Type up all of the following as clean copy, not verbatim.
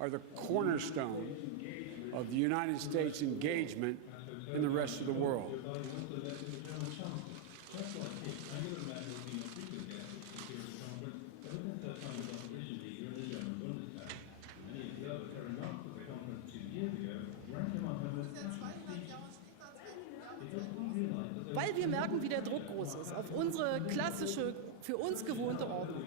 are the cornerstone of the United States engagement in the rest of the world. Weil wir merken, wie der Druck groß ist auf unsere klassische, für uns gewohnte Ordnung.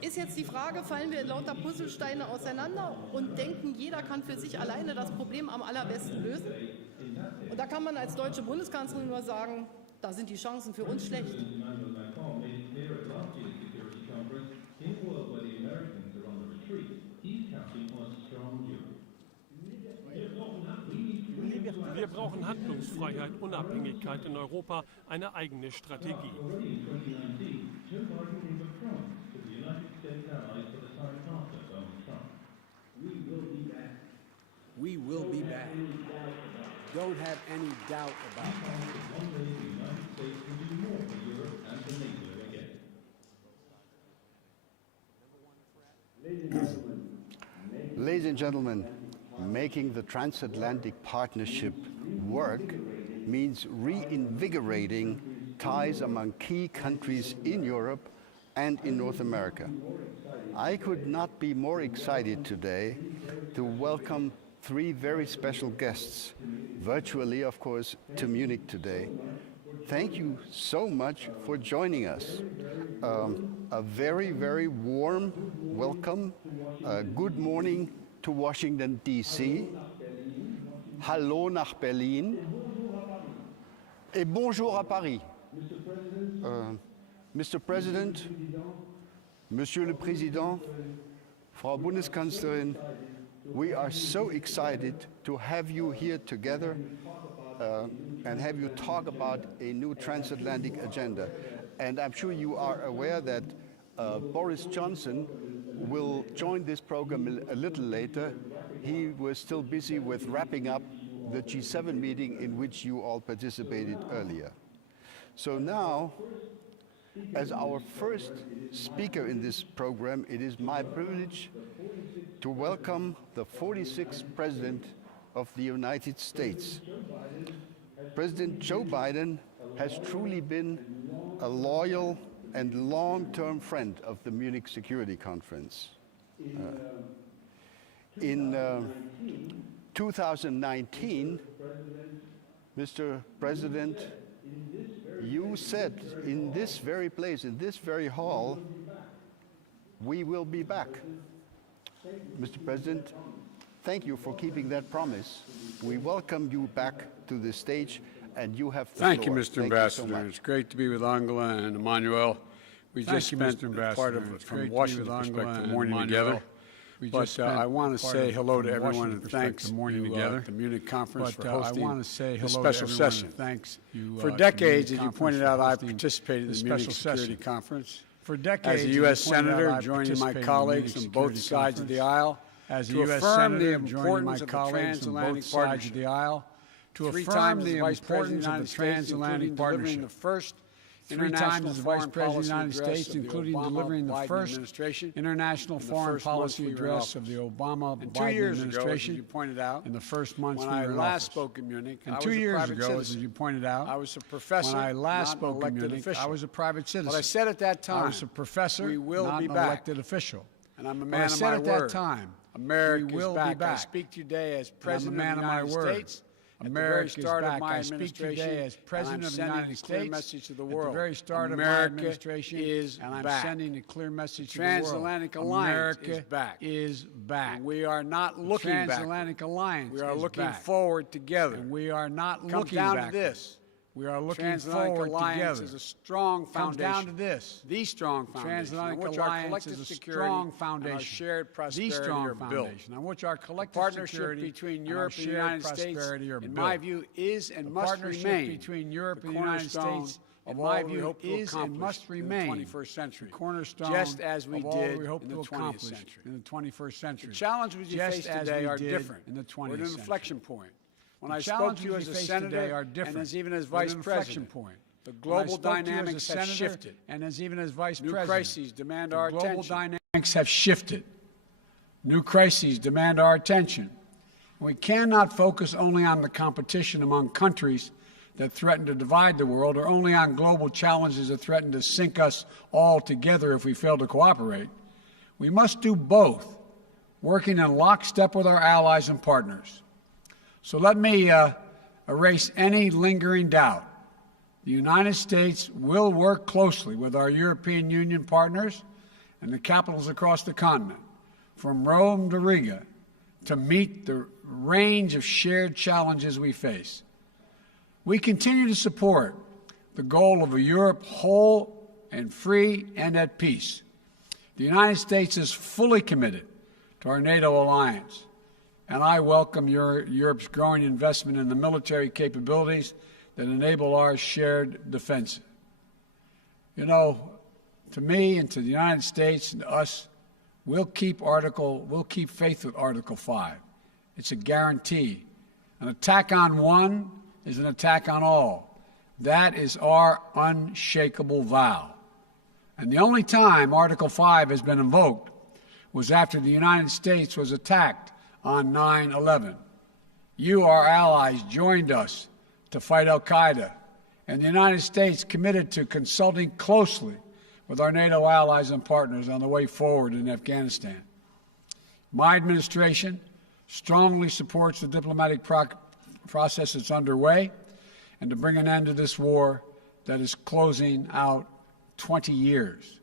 Ist jetzt die Frage, fallen wir in lauter Puzzlesteine auseinander und denken, jeder kann für sich alleine das Problem am allerbesten lösen? Und da kann man als deutsche Bundeskanzlerin nur sagen, da sind die Chancen für uns schlecht. Wir brauchen Handlungsfreiheit, Unabhängigkeit in Europa, eine eigene Strategie. We will be back. Don't have any doubt about that. Ladies and gentlemen, making the transatlantic partnership work means reinvigorating ties among key countries in Europe and in North America. I could not be more excited today to welcome three very special guests, virtually, of course, to Munich today. Thank you so much for joining us. A very, very warm welcome. Good morning to Washington, D.C. Hallo nach Berlin. Et bonjour à Paris. Mr. President, Monsieur le Président, Frau Bundeskanzlerin, we are so excited to have you here together and have you talk about a new transatlantic agenda. And I'm sure you are aware that Boris Johnson will join this program a little later. He was still busy with wrapping up the G7 meeting in which you all participated earlier. So now, as our first speaker in this program, it is my privilege to welcome the 46th President of the United States. President Joe Biden has truly been a loyal and long-term friend of the Munich Security Conference. In 2019, Mr. President, you said in this very place, in this very hall, we will be back. Mr. President, thank you for keeping that promise. We welcome you back to the stage, and you have the floor. Thank you, Mr. Ambassador. It's great to be with Angela and Emmanuel. We just spent part of it from Washington perspective morning together. But I want to say hello to everyone and thanks the Munich Conference for hosting this special session. For decades, as you pointed out, I participated in the Munich Security Conference. For decades, as a U.S. Senator, joining my colleagues on both sides of the aisle to affirm the importance of the transatlantic partnership. To affirm the importance of the transatlantic partnership. Three times as Vice President of the United States, including delivering the first international foreign policy address of the Obama-Biden administration, as you pointed out, in the first months when I last spoke in Munich. And 2 years ago, as you pointed out, I was a professor, when I last spoke in Munich, I was a private citizen. But I said at that time, I was a professor, not an elected official. And I'm a man of my word. I said at that time, America will be back. I speak today as President of the United States. America is back. I speak today as President of the United States. At the very start of my administration, and I'm sending a clear message to the world. Transatlantic Alliance is back. We are not looking back. Transatlantic Alliance. We are looking forward together. And we are not looking back. Comes down to this. We are looking forward together. Is a strong foundation. Comes down to this. The strong foundation. Transatlantic Alliance is a strong foundation. Our shared prosperity are built. On which our collective security between Europe and the United States, in my view, is and must remain between Europe and the United States. In my view, is and must remain in the 21st century. Cornerstone, just as we did in the 20th century. In the 21st century. The challenges we face today are different. In the 20th century. We're at an inflection point. When I spoke to you as a senator and as even as vice president, the global dynamics have shifted. And as even as vice president, new crises demand our attention. Global dynamics have shifted. New crises demand our attention. We cannot focus only on the competition among countries that threaten to divide the world, or only on global challenges that threaten to sink us all together if we fail to cooperate. We must do both, working in lockstep with our allies and partners. So let me erase any lingering doubt. The United States will work closely with our European Union partners and the capitals across the continent, from Rome to Riga, to meet the range of shared challenges we face. We continue to support the goal of a Europe whole and free and at peace. The United States is fully committed to our NATO alliance, and I welcome Europe's growing investment in the military capabilities that enable our shared defense. You know, to me and to the United States and to us, we'll keep faith with Article 5. It's a guarantee. An attack on one is an attack on all. That is our unshakable vow. And the only time Article 5 has been invoked was after the United States was attacked on 9/11. You, our allies, joined us to fight al-Qaeda, and the United States committed to consulting closely with our NATO allies and partners on the way forward in Afghanistan. My administration strongly supports the diplomatic process that's underway and to bring an end to this war that is closing out 20 years.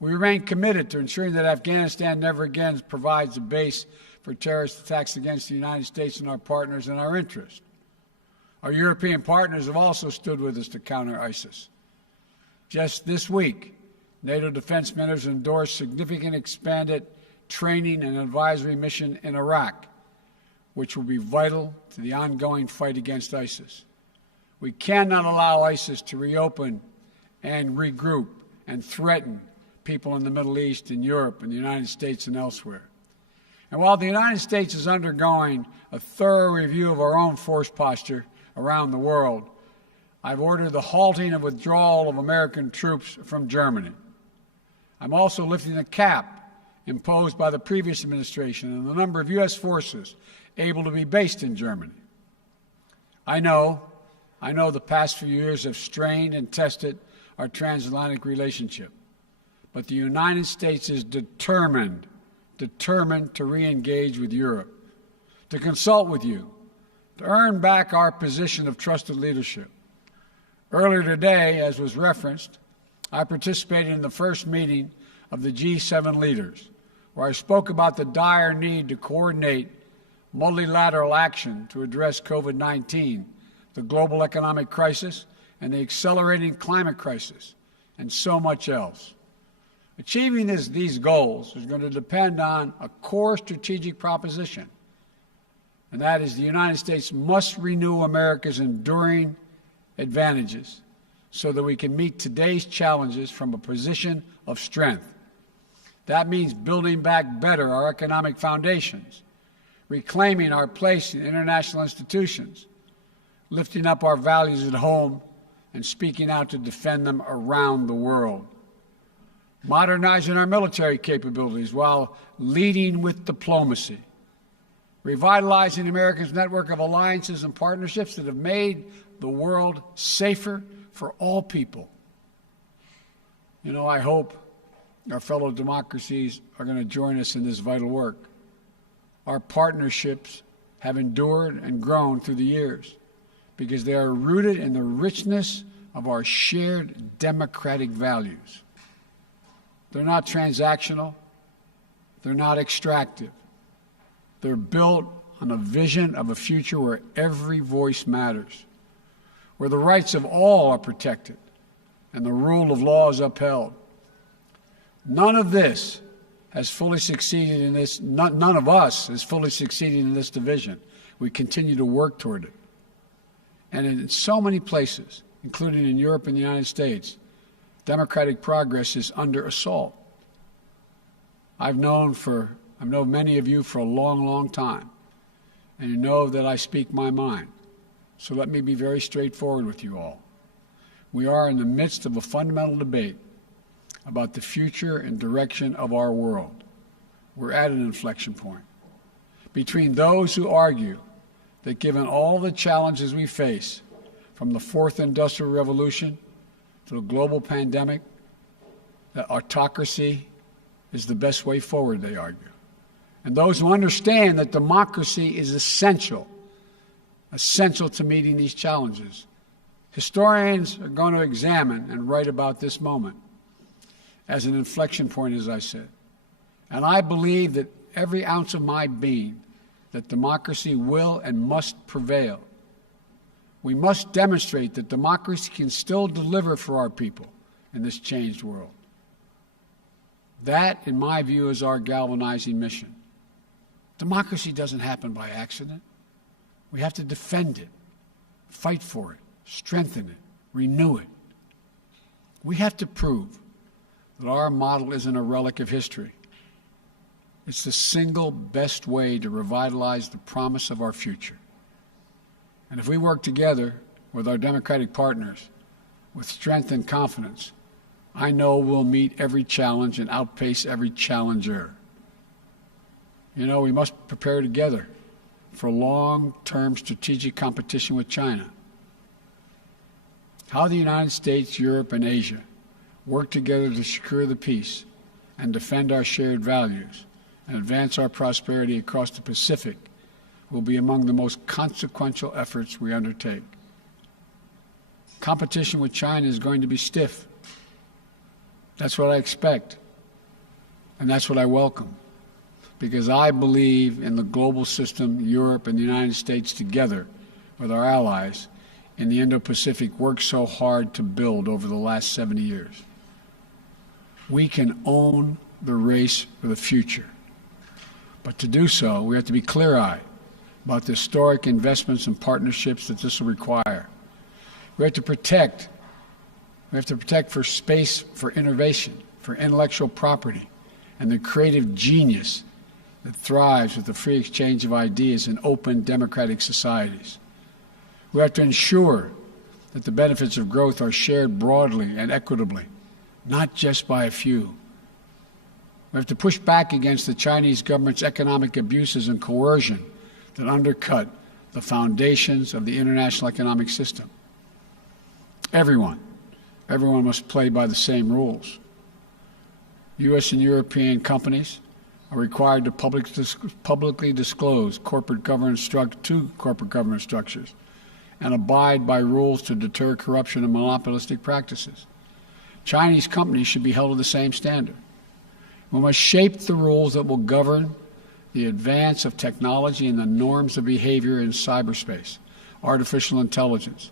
We remain committed to ensuring that Afghanistan never again provides a base for terrorist attacks against the United States and our partners and our interests. Our European partners have also stood with us to counter ISIS. Just this week, NATO defense ministers endorsed significant expanded training and advisory mission in Iraq, which will be vital to the ongoing fight against ISIS. We cannot allow ISIS to reopen and regroup and threaten people in the Middle East, in Europe, in the United States, and elsewhere. And while the United States is undergoing a thorough review of our own force posture around the world, I've ordered the halting and withdrawal of American troops from Germany. I'm also lifting the cap imposed by the previous administration on the number of U.S. forces able to be based in Germany. I know the past few years have strained and tested our transatlantic relationship, but the United States is determined to re-engage with Europe, to consult with you, to earn back our position of trusted leadership. Earlier today, as was referenced, I participated in the first meeting of the G7 leaders, where I spoke about the dire need to coordinate multilateral action to address COVID-19, the global economic crisis, and the accelerating climate crisis, and so much else. Achieving these goals is going to depend on a core strategic proposition, and that is the United States must renew America's enduring advantages so that we can meet today's challenges from a position of strength. That means building back better our economic foundations, reclaiming our place in international institutions, lifting up our values at home, and speaking out to defend them around the world. Modernizing our military capabilities while leading with diplomacy. Revitalizing America's network of alliances and partnerships that have made the world safer for all people. You know, I hope our fellow democracies are going to join us in this vital work. Our partnerships have endured and grown through the years because they are rooted in the richness of our shared democratic values. They're not transactional. They're not extractive. They're built on a vision of a future where every voice matters, where the rights of all are protected and the rule of law is upheld. None of this has fully succeeded in this, none of us has fully succeeded in this division. We continue to work toward it. And in so many places, including in Europe and the United States, democratic progress is under assault. I've known many of you for a long, long time, and you know that I speak my mind. So let me be very straightforward with you all. We are in the midst of a fundamental debate about the future and direction of our world. we're at an inflection point. Between those who argue that given all the challenges we face, from the fourth industrial revolution to the global pandemic, that autocracy is the best way forward, they argue. And those who understand that democracy is essential to meeting these challenges. Historians are going to examine and write about this moment as an inflection point, as I said. And I believe that every ounce of my being that democracy will and must prevail. We must demonstrate that democracy can still deliver for our people in this changed world. That, in my view, is our galvanizing mission. Democracy doesn't happen by accident. We have to defend it, fight for it, strengthen it, renew it. We have to prove that our model isn't a relic of history. It's the single best way to revitalize the promise of our future. And if we work together with our democratic partners with strength and confidence, I know we'll meet every challenge and outpace every challenger. You know, we must prepare together for long-term strategic competition with China. How the United States, Europe, and Asia work together to secure the peace and defend our shared values and advance our prosperity across the Pacific will be among the most consequential efforts we undertake. Competition with China is going to be stiff. That's what I expect, and that's what I welcome, because I believe in the global system Europe and the United States together with our allies in the Indo-Pacific worked so hard to build over the last 70 years. We can own the race for the future. But to do so, we have to be clear-eyed about the historic investments and partnerships that this will require. We have to protect for space for innovation, for intellectual property, and the creative genius that thrives with the free exchange of ideas in open democratic societies. We have to ensure that the benefits of growth are shared broadly and equitably, not just by a few. We have to push back against the Chinese government's economic abuses and coercion that undercut the foundations of the international economic system. Everyone must play by the same rules. U.S. and European companies are required to publicly disclose corporate governance structures and abide by rules to deter corruption and monopolistic practices. Chinese companies should be held to the same standard. We must shape the rules that will govern the advance of technology and the norms of behavior in cyberspace, artificial intelligence,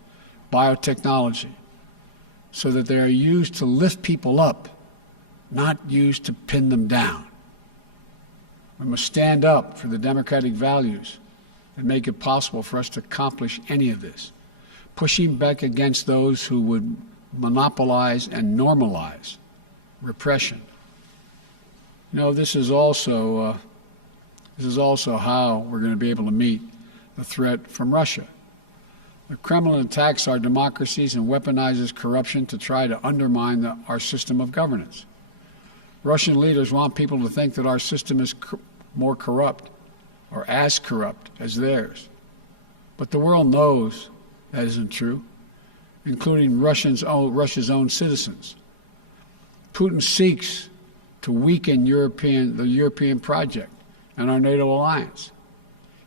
biotechnology, so that they are used to lift people up, not used to pin them down. We must stand up for the democratic values that make it possible for us to accomplish any of this, pushing back against those who would monopolize and normalize repression. You know, this is also how we're going to be able to meet the threat from Russia. The Kremlin attacks our democracies and weaponizes corruption to try to undermine our system of governance. Russian leaders want people to think that our system is more corrupt or as corrupt as theirs. But the world knows that isn't true, including Russia's own citizens. Putin seeks to weaken the European project and our NATO alliance.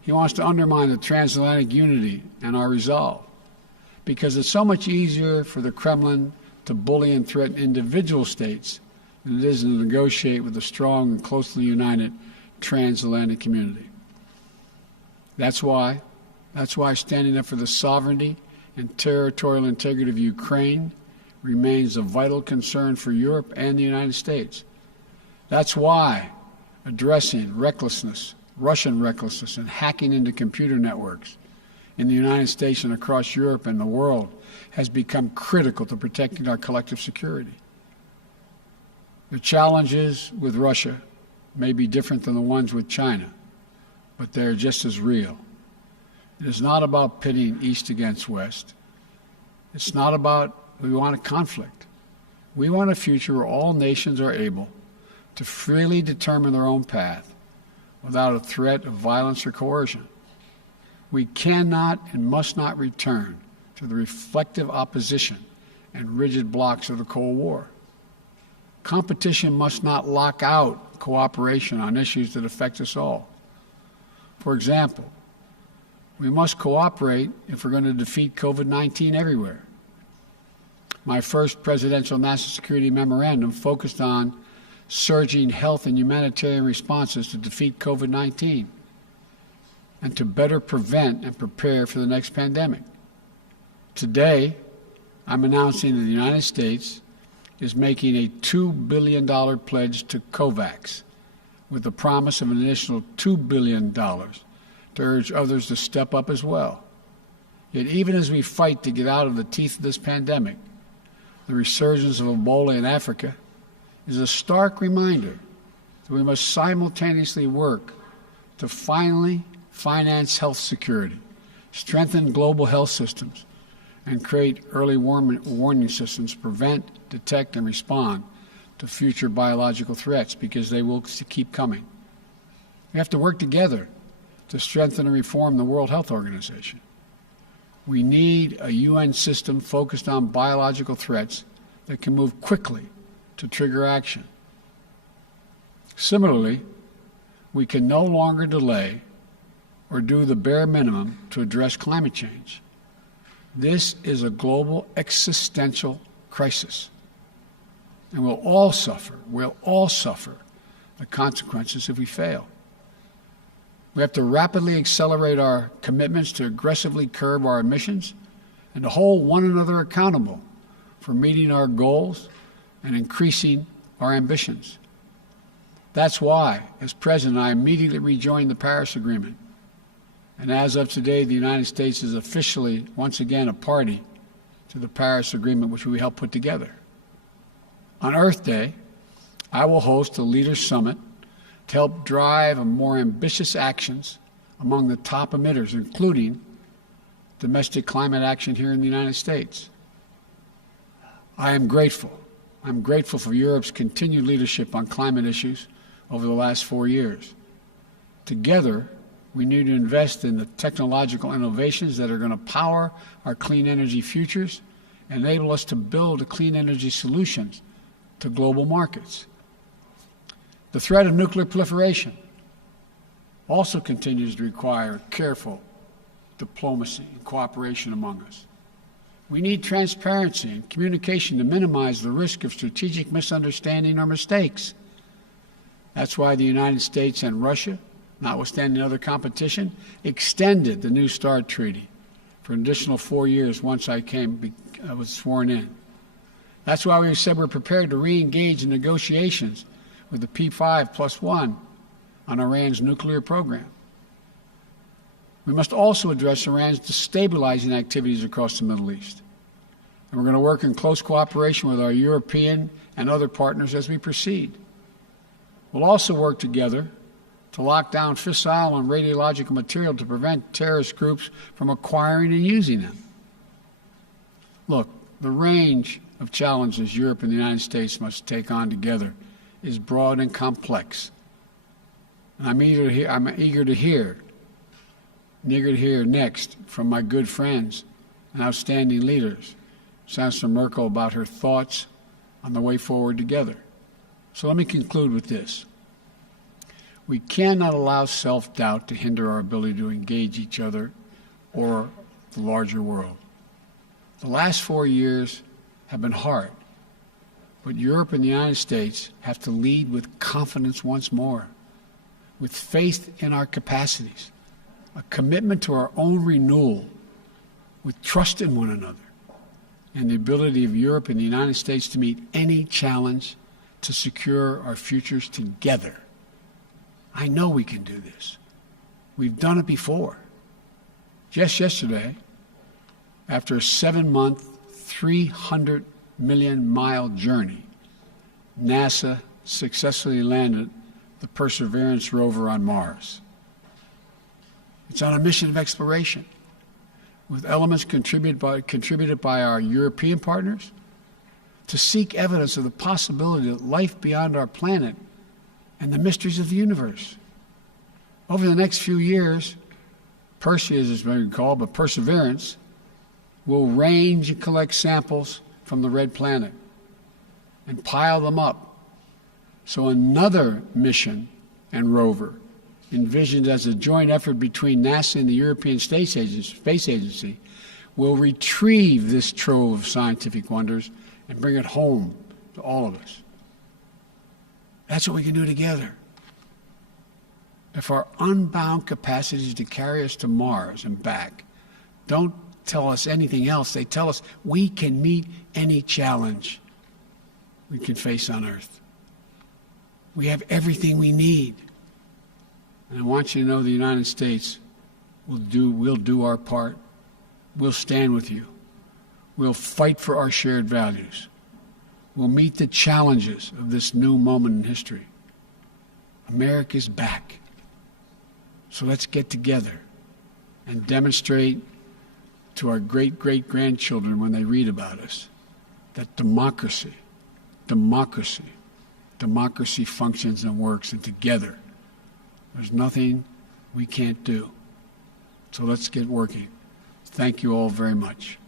He wants to undermine the transatlantic unity and our resolve, because it's so much easier for the Kremlin to bully and threaten individual states than it is to negotiate with a strong and closely united transatlantic community. That's why standing up for the sovereignty and territorial integrity of Ukraine remains a vital concern for Europe and the United States. That's why addressing Russian recklessness and hacking into computer networks in the United States and across Europe and the world has become critical to protecting our collective security. The challenges with Russia may be different than the ones with China, but they're just as real. It is not about pitting East against West. It's not about we want a conflict. We want a future where all nations are able to freely determine their own path without a threat of violence or coercion. We cannot and must not return to the reflective opposition and rigid blocks of the Cold War. Competition must not lock out cooperation on issues that affect us all. For example, we must cooperate if we're going to defeat COVID-19 everywhere. My first presidential national security memorandum focused on surging health and humanitarian responses to defeat COVID-19 and to better prevent and prepare for the next pandemic. Today, I'm announcing that the United States is making a $2 billion pledge to COVAX with the promise of an additional $2 billion to urge others to step up as well. Yet even as we fight to get out of the teeth of this pandemic, the resurgence of Ebola in Africa is a stark reminder that we must simultaneously work to finally finance health security, strengthen global health systems, and create early warning systems to prevent, detect, and respond to future biological threats, because they will keep coming. We have to work together to strengthen and reform the World Health Organization. We need a UN system focused on biological threats that can move quickly to trigger action. Similarly, we can no longer delay or do the bare minimum to address climate change. This is a global existential crisis, and we'll all suffer the consequences if we fail. We have to rapidly accelerate our commitments to aggressively curb our emissions and to hold one another accountable for meeting our goals and increasing our ambitions. That's why, as President, I immediately rejoined the Paris Agreement. And as of today, the United States is officially, once again, a party to the Paris Agreement, which we helped put together. On Earth Day, I will host a Leaders Summit to help drive more ambitious actions among the top emitters, including domestic climate action here in the United States. I am grateful. I'm grateful for Europe's continued leadership on climate issues over the last 4 years. Together, we need to invest in the technological innovations that are going to power our clean energy futures and enable us to build clean energy solutions to global markets. The threat of nuclear proliferation also continues to require careful diplomacy and cooperation among us. We need transparency and communication to minimize the risk of strategic misunderstanding or mistakes. That's why the United States and Russia, notwithstanding other competition, extended the New START Treaty for an additional 4 years once I was sworn in. That's why we said we're prepared to re-engage in negotiations with the P5+1 on Iran's nuclear program. We must also address Iran's destabilizing activities across the Middle East. And we're going to work in close cooperation with our European and other partners as we proceed. We'll also work together to lock down fissile and radiological material to prevent terrorist groups from acquiring and using them. Look, the range of challenges Europe and the United States must take on together is broad and complex. And I'm eager to hear next from my good friends and outstanding leaders, Chancellor Merkel, about her thoughts on the way forward together. So let me conclude with this. We cannot allow self-doubt to hinder our ability to engage each other or the larger world. The last 4 years have been hard, but Europe and the United States have to lead with confidence once more, with faith in our capacities, a commitment to our own renewal, with trust in one another, and the ability of Europe and the United States to meet any challenge to secure our futures together. I know we can do this. We've done it before. Just yesterday, after a 7-month, 300 million-mile journey, NASA successfully landed the Perseverance rover on Mars. It's on a mission of exploration, with elements contributed by our European partners to seek evidence of the possibility that life beyond our planet and the mysteries of the universe. Over the next few years, Perseus is maybe called, but Perseverance will range and collect samples from the red planet and pile them up. So another mission and rover, envisioned as a joint effort between NASA and the European Space Agency, will retrieve this trove of scientific wonders and bring it home to all of us. That's what we can do together. If our unbound capacities to carry us to Mars and back don't tell us anything else, they tell us we can meet any challenge we can face on Earth. We have everything we need. And I want you to know the United States we'll do our part. We'll stand with you. We'll fight for our shared values. We'll meet the challenges of this new moment in history. America's back. So let's get together and demonstrate to our great-great-grandchildren when they read about us that democracy functions and works, and together there's nothing we can't do. So let's get working. Thank you all very much.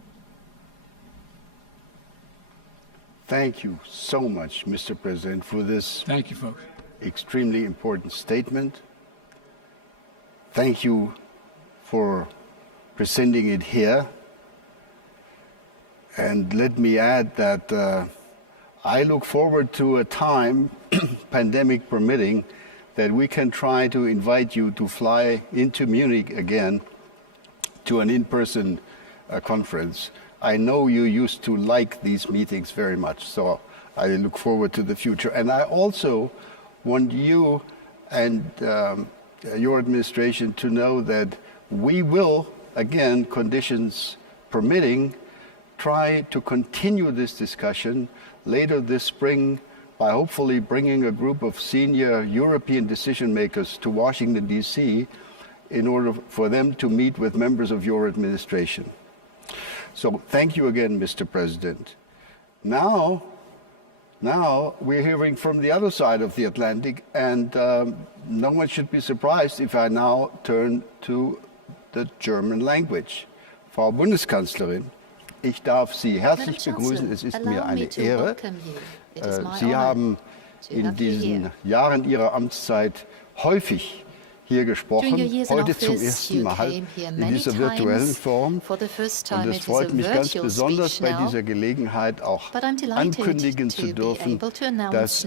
Thank you so much, Mr. President, for this Thank you, folks. extremely important statement. Thank you for presenting it here. And let me add that I look forward to a time, pandemic permitting, that we can try to invite you to fly into Munich again to an in-person conference. I know you used to like these meetings very much, so I look forward to the future. And I also want you and your administration to know that we will, again, conditions permitting, try to continue this discussion later this spring by hopefully bringing a group of senior European decision makers to Washington, D.C. in order for them to meet with members of your administration. So thank you again, Mr. President. Now we're hearing from the other side of the Atlantic, and no one should be surprised if I now turn to the German language. Frau Bundeskanzlerin, ich darf Sie herzlich begrüßen. Es ist mir eine Ehre. Sie haben in diesen Jahren Ihrer Amtszeit häufig hier gesprochen, heute zum ersten Mal in dieser virtuellen Form. Und es freut mich ganz besonders, bei dieser Gelegenheit auch ankündigen zu dürfen, dass